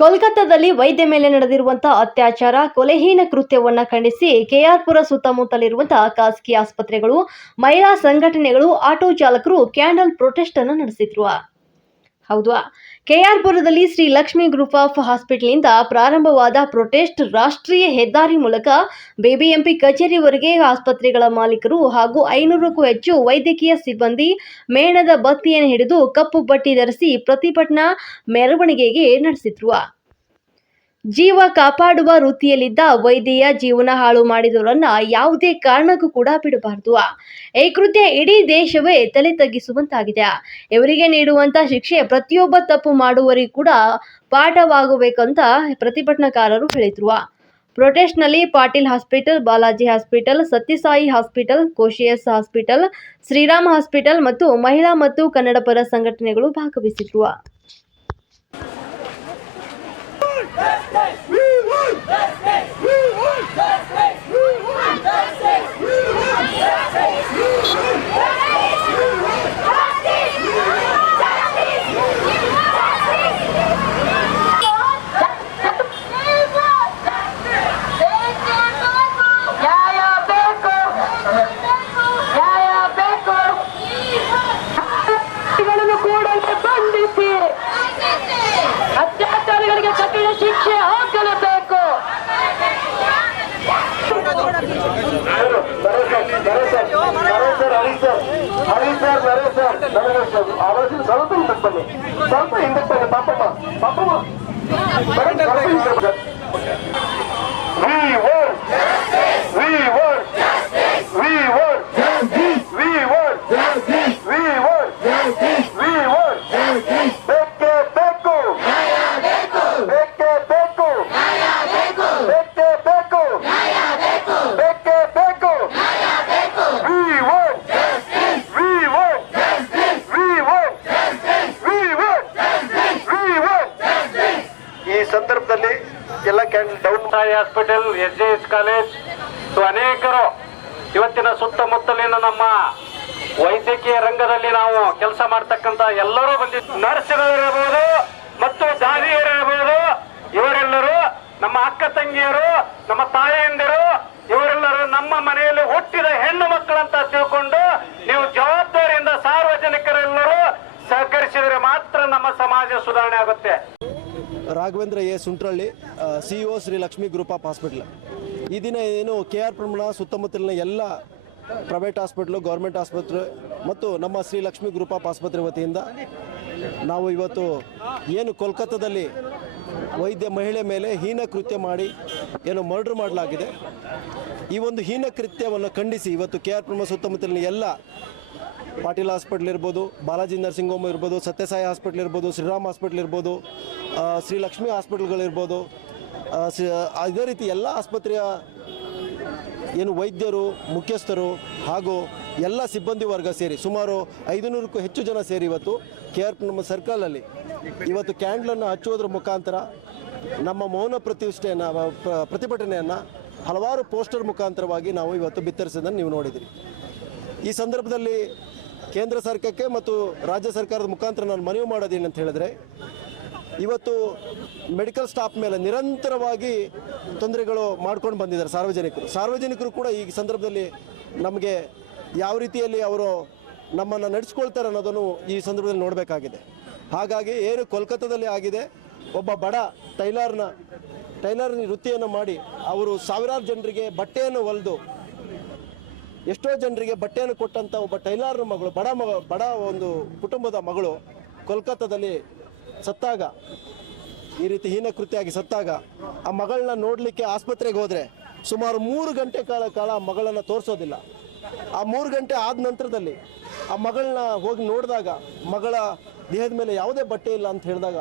ಕೋಲ್ಕತ್ತಾದಲ್ಲಿ ವೈದ್ಯ ಮೇಲೆ ನಡೆದಿರುವಂತಹ ಅತ್ಯಾಚಾರ, ಕೊಲೆಹೀನ ಕೃತ್ಯವನ್ನು ಖಂಡಿಸಿ ಕೆಆರ್ಪುರ ಸುತ್ತಮುತ್ತಲಿರುವಂತಹ ಖಾಸಗಿ ಆಸ್ಪತ್ರೆಗಳು, ಮಹಿಳಾ ಸಂಘಟನೆಗಳು, ಆಟೋ ಚಾಲಕರು ಕ್ಯಾಂಡಲ್ ಪ್ರೊಟೆಸ್ಟ್ ಅನ್ನು ನಡೆಸಿದ್ರು. ಹೌದು, ಕೆಆರ್ಪುರದಲ್ಲಿ ಶ್ರೀ ಲಕ್ಷ್ಮಿ ಗ್ರೂಪ್ ಆಫ್ ಹಾಸ್ಪಿಟಲ್ನಿಂದ ಪ್ರಾರಂಭವಾದ ಪ್ರೊಟೆಸ್ಟ್ ರಾಷ್ಟ್ರೀಯ ಹೆದ್ದಾರಿ ಮೂಲಕ ಬಿಬಿಎಂಪಿ ಕಚೇರಿವರೆಗೆ ಆಸ್ಪತ್ರೆಗಳ ಮಾಲೀಕರು ಹಾಗೂ 500ಕ್ಕೂ ಹೆಚ್ಚು ವೈದ್ಯಕೀಯ ಸಿಬ್ಬಂದಿ ಮೇಣದ ಬತ್ತಿಯನ್ನು ಹಿಡಿದು ಕಪ್ಪು ಬಟ್ಟೆ ಧರಿಸಿ ಪ್ರತಿಭಟನಾ ಮೆರವಣಿಗೆ ನಡೆಸಿದ್ರು. ಜೀವ ಕಾಪಾಡುವ ವೃತ್ತಿಯಲ್ಲಿದ್ದ ವೈದ್ಯೆಯ ಜೀವನ ಹಾಳು ಮಾಡಿದವರನ್ನ ಯಾವುದೇ ಕಾರಣಕ್ಕೂ ಕೂಡ ಬಿಡಬಾರದು. ಈ ಕೃತ್ಯ ಇಡೀ ದೇಶವೇ ತಲೆ ತಗ್ಗಿಸುವಂತಾಗಿದೆ. ಇವರಿಗೆ ನೀಡುವಂತ ಶಿಕ್ಷೆ ಪ್ರತಿಯೊಬ್ಬ ತಪ್ಪು ಮಾಡುವವರಿಗೂ ಕೂಡ ಪಾಠವಾಗಬೇಕಂತ ಪ್ರತಿಭಟನಾಕಾರರು ಹೇಳಿದ್ರು. ಪ್ರೊಟೆಸ್ಟ್ನಲ್ಲಿ Patil hospital, Balaji hospital, Sathya Sai hospital, Koshys hospital, Sriram hospital ಮತ್ತು ಮಹಿಳಾ ಮತ್ತು ಕನ್ನಡಪರ ಸಂಘಟನೆಗಳು ಭಾಗವಹಿಸಿದ್ರು. ಅತ್ಯಾಚಾರಿಗಳಿಗೆ ಕಠಿಣ ಶಿಕ್ಷೆ ಹಾಕಲೇಬೇಕು. ಸ್ವಲ್ಪ ಹಿಂದಕ್ಕೆ ಬನ್ನಿ ಪಾಪಮ್ಮ. ಈ ಸಂದರ್ಭದಲ್ಲಿ ಎಲ್ಲ ಡೌನ್ ಹಾಸ್ಪಿಟಲ್, SJS ಕಾಲೇಜ್ ಅನೇಕರು ಇವತ್ತಿನ ಸುತ್ತಮುತ್ತಲಿನ ನಮ್ಮ ವೈದ್ಯಕೀಯ ರಂಗದಲ್ಲಿ ನಾವು ಕೆಲಸ ಮಾಡ್ತಕ್ಕಂತ ಎಲ್ಲರೂ ಬಂದಿದ್ದು, ನರ್ಸ್ಗಳಿರಬಹುದು ಮತ್ತು ದಾದಿಯರಿರಬಹುದು, ಇವರೆಲ್ಲರೂ ನಮ್ಮ ಅಕ್ಕ ತಂಗಿಯರು, ನಮ್ಮ ತಾಯಿಯಂದಿರು, ಇವರೆಲ್ಲರೂ ನಮ್ಮ ಮನೆಯಲ್ಲಿ ಹುಟ್ಟಿದ ಹೆಣ್ಣು ಮಕ್ಕಳಂತ ತಿಳ್ಕೊಂಡು ನೀವು ಜವಾಬ್ದಾರಿಯಿಂದ ಸಾರ್ವಜನಿಕರೆಲ್ಲರೂ ಸಹಕರಿಸಿದರೆ ಮಾತ್ರ ನಮ್ಮ ಸಮಾಜ ಸುಧಾರಣೆ ಆಗುತ್ತೆ. Raghavendra A Suntralli, CEO Shri Lakshmi group of hospital. ಈ ದಿನ ಏನು ಕೆಆರ್ಪುರ ಸುತ್ತಮುತ್ತಲಿನ ಎಲ್ಲ ಪ್ರೈವೇಟ್ ಹಾಸ್ಪಿಟ್ಲು, ಗೌರ್ಮೆಂಟ್ ಆಸ್ಪತ್ರೆ ಮತ್ತು ನಮ್ಮ ಶ್ರೀ ಲಕ್ಷ್ಮಿ ಗ್ರೂಪ್ ಆಫ್ ಆಸ್ಪತ್ರೆ ವತಿಯಿಂದ ನಾವು ಇವತ್ತು ಏನು ಕೋಲ್ಕತ್ತಾದಲ್ಲಿ ವೈದ್ಯ ಮಹಿಳೆ ಮೇಲೆ ಹೀನ ಕೃತ್ಯ ಮಾಡಿ ಏನು ಮರ್ಡರ್ ಮಾಡಲಾಗಿದೆ, ಈ ಒಂದು ಹೀನ ಕೃತ್ಯವನ್ನು ಖಂಡಿಸಿ ಇವತ್ತು ಕೆಆರ್ಪುರ ಸುತ್ತಮುತ್ತಲಿನ ಎಲ್ಲ ಪಾಟೀಲ್ ಹಾಸ್ಪಿಟ್ಲ್ ಇರ್ಬೋದು, ಬಾಲಾಜಿ ನರ್ಸಿಂಗ್ ಹೋಮ್ ಇರ್ಬೋದು, ಸತ್ಯಸಾಯಿ ಹಾಸ್ಪಿಟ್ಲ್ ಇರ್ಬೋದು, ಶ್ರೀರಾಮ್ ಹಾಸ್ಪಿಟ್ಲ್ ಇರ್ಬೋದು, ಶ್ರೀ ಲಕ್ಷ್ಮಿ ಹಾಸ್ಪಿಟ್ಲ್ಗಳಿರ್ಬೋದು, ಅದೇ ರೀತಿ ಎಲ್ಲ ಆಸ್ಪತ್ರೆಯ ಏನು ವೈದ್ಯರು, ಮುಖ್ಯಸ್ಥರು ಹಾಗೂ ಎಲ್ಲ ಸಿಬ್ಬಂದಿ ವರ್ಗ ಸೇರಿ ಸುಮಾರು 500ಕ್ಕೂ ಹೆಚ್ಚು ಜನ ಸೇರಿ ಇವತ್ತು ಕೆಆರ್ಪುರ ನಮ್ಮ ಸರ್ಕಲಲ್ಲಿ ಇವತ್ತು ಕ್ಯಾಂಡ್ಲನ್ನು ಹಚ್ಚುವುದರ ಮುಖಾಂತರ ನಮ್ಮ ಮೌನ ಪ್ರತಿಭಟನೆಯನ್ನು ಹಲವಾರು ಪೋಸ್ಟರ್ ಮುಖಾಂತರವಾಗಿ ನಾವು ಇವತ್ತು ಬಿತ್ತರಿಸೋದನ್ನು ನೀವು ನೋಡಿದಿರಿ. ಈ ಸಂದರ್ಭದಲ್ಲಿ ಕೇಂದ್ರ ಸರ್ಕಾರಕ್ಕೆ ಮತ್ತು ರಾಜ್ಯ ಸರ್ಕಾರದ ಮುಖಾಂತರ ನಾನು ಮನವಿ ಮಾಡೋದೇನಂತ ಹೇಳಿದ್ರೆ, ಇವತ್ತು ಮೆಡಿಕಲ್ ಸ್ಟಾಫ್ ಮೇಲೆ ನಿರಂತರವಾಗಿ ತೊಂದರೆಗಳು ಮಾಡ್ಕೊಂಡು ಬಂದಿದ್ದಾರೆ ಸಾರ್ವಜನಿಕರು ಕೂಡ ಈ ಸಂದರ್ಭದಲ್ಲಿ ನಮಗೆ ಯಾವ ರೀತಿಯಲ್ಲಿ ಅವರು ನಮ್ಮನ್ನು ನಡೆಸ್ಕೊಳ್ತಾರೆ ಅನ್ನೋದನ್ನು ಈ ಸಂದರ್ಭದಲ್ಲಿ ನೋಡಬೇಕಾಗಿದೆ. ಹಾಗಾಗಿ ಏನು ಕೋಲ್ಕತ್ತಾದಲ್ಲಿ ಆಗಿದೆ, ಒಬ್ಬ ಬಡ ಟೈಲರ್ ವೃತ್ತಿಯನ್ನು ಮಾಡಿ ಅವರು ಸಾವಿರಾರು ಜನರಿಗೆ ಬಟ್ಟೆಯನ್ನು ಹೊಲಿದು ಎಷ್ಟೋ ಜನರಿಗೆ ಬಟ್ಟೆಯನ್ನು ಕೊಟ್ಟಂಥ ಒಬ್ಬ ಟೈಲರ್ನ ಮಗಳು, ಬಡ ಒಂದು ಕುಟುಂಬದ ಮಗಳು ಕೋಲ್ಕತ್ತಾದಲ್ಲಿ ಸತ್ತಾಗ, ಈ ರೀತಿ ಹೀನ ಕೃತ್ಯ ಆಗಿ ಸತ್ತಾಗ ಆ ಮಗಳನ್ನ ನೋಡಲಿಕ್ಕೆ ಆಸ್ಪತ್ರೆಗೆ ಹೋದರೆ ಸುಮಾರು 3 ಗಂಟೆ ಕಾಲ ಮಗಳನ್ನು ತೋರಿಸೋದಿಲ್ಲ. ಆ 3 ಗಂಟೆ ಆದ ನಂತರದಲ್ಲಿ ಆ ಮಗಳನ್ನ ಹೋಗಿ ನೋಡಿದಾಗ ಮಗಳ ದೇಹದ ಮೇಲೆ ಯಾವುದೇ ಬಟ್ಟೆ ಇಲ್ಲ ಅಂತ ಹೇಳಿದಾಗ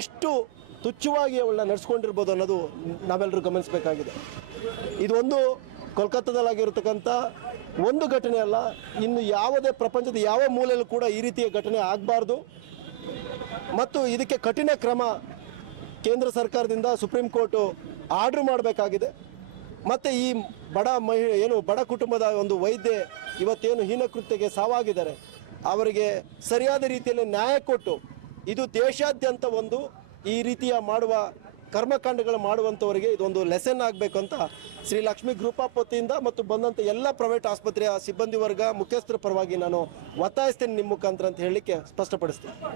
ಎಷ್ಟು ತುಚ್ಛವಾಗಿ ಅವಳನ್ನ ನಡೆಸ್ಕೊಂಡಿರ್ಬೋದು ಅನ್ನೋದು ನಾವೆಲ್ಲರೂ ಗಮನಿಸಬೇಕಾಗಿದೆ. ಇದೊಂದು ಕೋಲ್ಕತ್ತಾದಲ್ಲಾಗಿರ್ತಕ್ಕಂಥ ಒಂದು ಘಟನೆ ಅಲ್ಲ, ಇನ್ನು ಯಾವುದೇ ಪ್ರಪಂಚದ ಯಾವ ಮೂಲೆಯಲ್ಲೂ ಕೂಡ ಈ ರೀತಿಯ ಘಟನೆ ಆಗಬಾರ್ದು ಮತ್ತು ಇದಕ್ಕೆ ಕಠಿಣ ಕ್ರಮ ಕೇಂದ್ರ ಸರ್ಕಾರದಿಂದ ಸುಪ್ರೀಂ ಕೋರ್ಟು ಆರ್ಡರ್ ಮಾಡಬೇಕಾಗಿದೆ. ಮತ್ತು ಈ ಬಡ ಕುಟುಂಬದ ಒಂದು ವೈದ್ಯೆ ಇವತ್ತೇನು ಹೀನಕೃತ್ಯಕ್ಕೆ ಸಾವಾಗಿದ್ದಾರೆ ಅವರಿಗೆ ಸರಿಯಾದ ರೀತಿಯಲ್ಲಿ ನ್ಯಾಯ ಕೊಟ್ಟು ಇದು ದೇಶಾದ್ಯಂತ ಒಂದು ಈ ರೀತಿಯ ಮಾಡುವ ಕರ್ಮಕಾಂಡಗಳು ಮಾಡುವಂಥವರಿಗೆ ಇದೊಂದು ಲೆಸನ್ ಆಗಬೇಕು ಅಂತ ಶ್ರೀ ಲಕ್ಷ್ಮಿ ಗ್ರೂಪ್ ಆಫ್ ವತಿಯಿಂದ ಮತ್ತು ಬಂದಂಥ ಎಲ್ಲ ಪ್ರೈವೇಟ್ ಆಸ್ಪತ್ರೆಯ ಸಿಬ್ಬಂದಿ ವರ್ಗ ಮುಖ್ಯಸ್ಥರ ಪರವಾಗಿ ನಾನು ಒತ್ತಾಯಿಸ್ತೇನೆ ನಿಮ್ಮ ಮುಖಾಂತರ ಅಂತ ಹೇಳಲಿಕ್ಕೆ ಸ್ಪಷ್ಟಪಡಿಸ್ತೀನಿ.